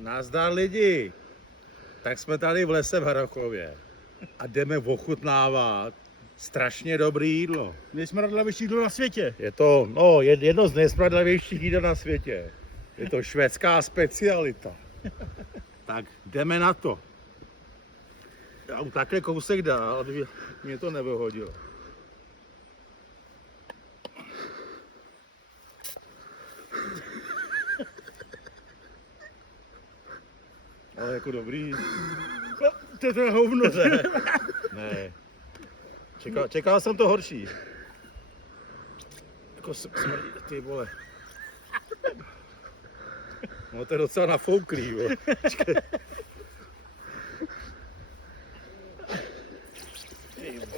Nazdar lidi, tak jsme tady v lese v Harrachově a jdeme ochutnávat strašně dobré jídlo. Nejsmradlavější jídlo na světě. Je to jedno z nejsmradlavějších jídel na světě. Je to švédská specialita. Tak jdeme na to. Já mu takhle kousek dál, aby mě to nevyhodilo. Ale jako dobrý. To je hovno. Ne. Čekal jsem to horší. Jako smrdí, ty vole. No to je docela nafouklý, vole.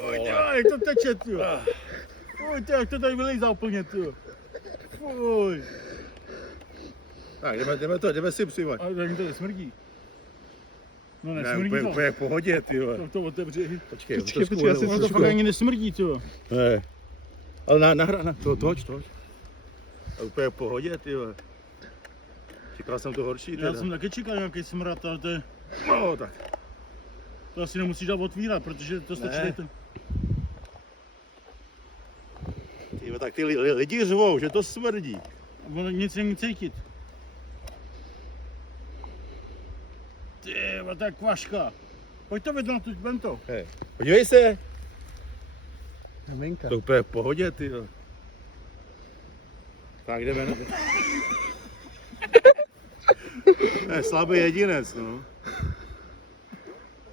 Pojď, jak to teče, ty. Pojď, jak to tady vylejzá úplně, ty. Fuj. Tak jdeme si přivat. Ale tady to nesmrdí. No Ne, nesmrdí to. úplně v pohodě, ty vole. To otevři. Počkej, Já si to fakt ani nesmrdí, ty. Ne. Ale na toč. A úplně v pohodě, ty vole. Čekal jsem to horší, teda. Já jsem taky čekal nějaký smrad, ale to je... No, tak. To asi nemusíš dát otvírat, protože to stačí Ne. ten. Ty vole, tak ty lidi řvou, že to smrdí. Ono nic není cítit. Ty, to je kvaška. Pojď to vydat, vem to. Hej, podívej se. Nemenka. To úplně v pohodě, ty vole. Tak jdeme na... Ne, slabý jedinec, no.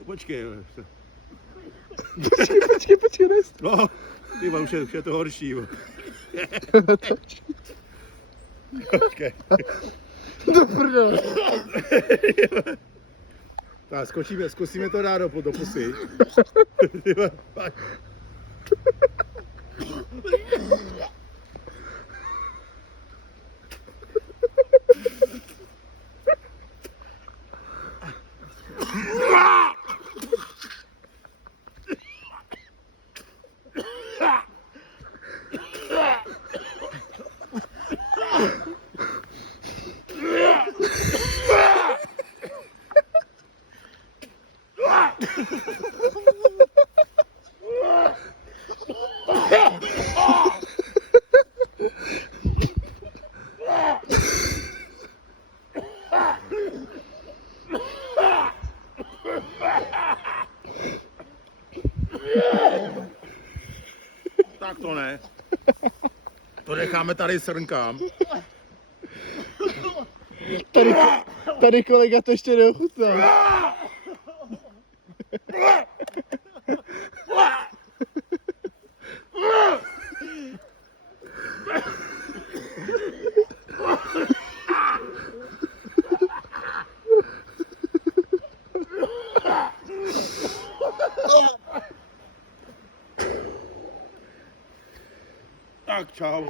Počkej. Počkej, nest. No, ty vole, už je to horší, vole. Počkej. Do prdele. Tak zkusíme to dát do pusy. Ty vole, pojď. Tak to ne. To necháme tady srnkám. Tady kolega to ještě neochutnal. Tak čau.